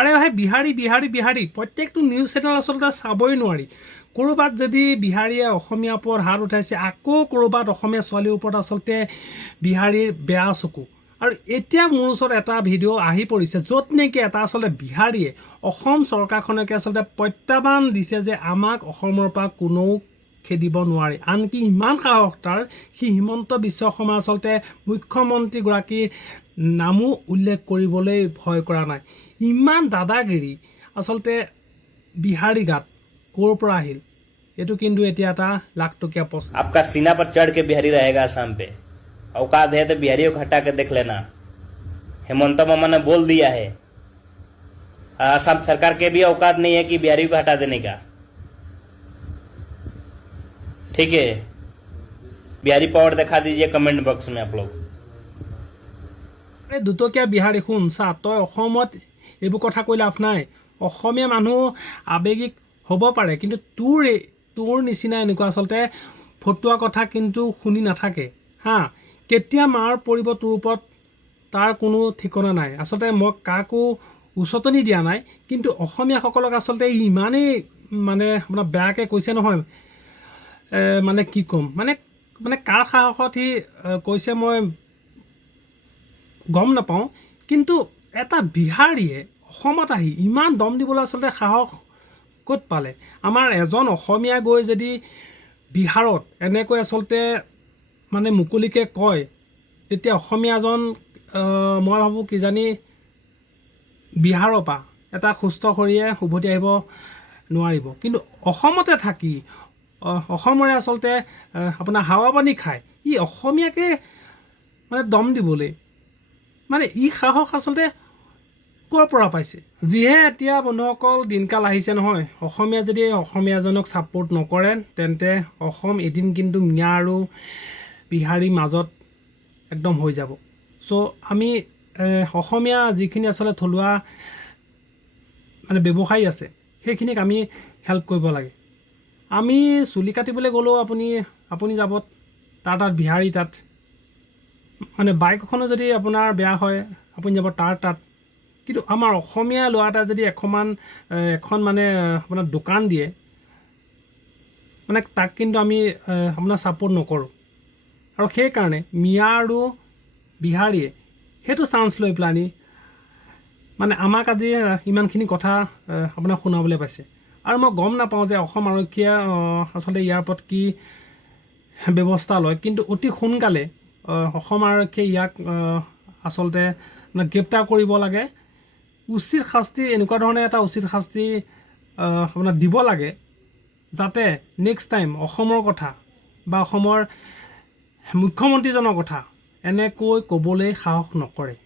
আৰে ভাই বিহাৰী বিহাৰী বিহাৰী প্ৰত্যেকটো নিউজ চেনেল আচলতে চাবই নোৱাৰি। ক'ৰবাত যদি বিহাৰীয়ে অসমীয়াৰ ওপৰত হাত উঠাইছে, আকৌ ক'ৰবাত অসমীয়া ছোৱালীৰ ওপৰত আচলতে বিহাৰীৰ বেয়া চকু। আৰু এতিয়া মোৰ ওচৰত এটা ভিডিঅ' আহি পৰিছে, য'ত নেকি এটা আচলতে বিহাৰীয়ে অসম চৰকাৰখনকে আচলতে প্ৰত্যাহ্বান দিছে যে আমাক অসমৰ পৰা কোনেও খেদিব নোৱাৰে। আনকি ইমান সাহস তাৰ, সি হিমন্ত বিশ্ব শৰ্মা আচলতে মুখ্যমন্ত্ৰীগৰাকীৰ নামো উল্লেখ কৰিবলৈ ভয় কৰা নাই। ইমান দাদাগিৰি আচলতে বিহাৰী গাত ক'ৰ পৰা আহিল, এইটো কিন্তু এতিয়া এটা লাখটকীয়া প্ৰশ্ন। आपका सीना पर चढ़ के बिहारी रहेगा असम पे, औकात है तो बिहारियों को हटा के देख लेना। हेमंत मामा ने बोल दिया है, असम सरकार के भी औकात नहीं है कि बिहारी को हटा देने का। ठीक है, बिहारी पावर दिखा दीजिए कमेंट बॉक्स में आप लोग। দুটকীয়া বিহাৰী শুন চা, তই অসমত এইবোৰ কথা কৈ লাভ নাই। অসমীয়া মানুহ আৱেগিক হ'ব পাৰে, কিন্তু তোৰ নিচিনা এনেকুৱা আচলতে ফটুৱা কথা কিন্তু শুনি নাথাকে হা। কেতিয়া মাৰ পৰিব তোৰ ওপৰত তাৰ কোনো ঠিকনা নাই। আচলতে মই কাকো উচতনি দিয়া নাই, কিন্তু অসমীয়াসকলক আচলতে ইমানেই মানে আপোনাৰ বেয়াকৈ কৈছে নহয়, মানে কি ক'ম, মানে কাৰ সাহসত সি কৈছে মই গম নাপাওঁ। কিন্তু এটা বিহাৰীয়ে অসমত আহি ইমান দম দিবলৈ আচলতে সাহস ক'ত পালে? আমাৰ এজন অসমীয়া গৈ যদি বিহাৰত এনেকৈ আচলতে মানে মুকলিকৈ কয়, তেতিয়া অসমীয়াজন মই ভাবোঁ কিজানি বিহাৰৰ পৰা এটা সুস্থ শৰীৰে উভতি আহিব নোৱাৰিব। কিন্তু অসমতে থাকি অসমৰে আচলতে আপোনাৰ হাৱা পানী খায় ই অসমীয়াকে মানে দম দিবলৈ, মানে ই সাহস আচলতে ক'ৰ পৰা পাইছে? যিহে এতিয়া বন্ধুসকল দিনকাল আহিছে নহয়, অসমীয়া যদি অসমীয়াজনক ছাপোৰ্ট নকৰে তেন্তে অসম এদিন কিন্তু মিয়া আৰু বিহাৰীৰ মাজত একদম হৈ যাব। চ' আমি অসমীয়া যিখিনি আচলতে থলুৱা মানে ব্যৱসায়ী আছে সেইখিনিক আমি হেল্প কৰিব লাগে। আমি চুলি কাটিবলৈ গ'লেও আপুনি যাব তাত বিহাৰী তাত, মানে বাইক এখনো যদি আপোনাৰ বেয়া হয় আপুনি যাব তাত। কিন্তু আমাৰ অসমীয়া ল'ৰা এটা যদি এখন মানে আপোনাৰ দোকান দিয়ে, মানে তাক কিন্তু আমি আপোনাৰ ছাপোৰ্ট নকৰোঁ। আৰু সেইকাৰণে মিয়া আৰু বিহাৰীয়ে সেইটো চান্স লৈ পেলানি মানে আমাক আজি ইমানখিনি কথা আপোনাক শুনাবলৈ পাইছে। আৰু মই গম নাপাওঁ যে অসম আৰক্ষীয়ে আচলতে ইয়াৰ ওপৰত কি ব্যৱস্থা লয়, কিন্তু অতি সোনকালে অসম আৰক্ষীয়ে ইয়াক আচলতে মানে গ্ৰেপ্তাৰ কৰিব লাগে। উচিত শাস্তি, এনেকুৱা ধৰণে এটা উচিত শাস্তি আপোনাৰ দিব লাগে, যাতে নেক্সট টাইম অসমৰ কথা বা অসমৰ মুখ্যমন্ত্ৰীজনৰ কথা এনেকৈ ক'বলৈ সাহস নকৰে।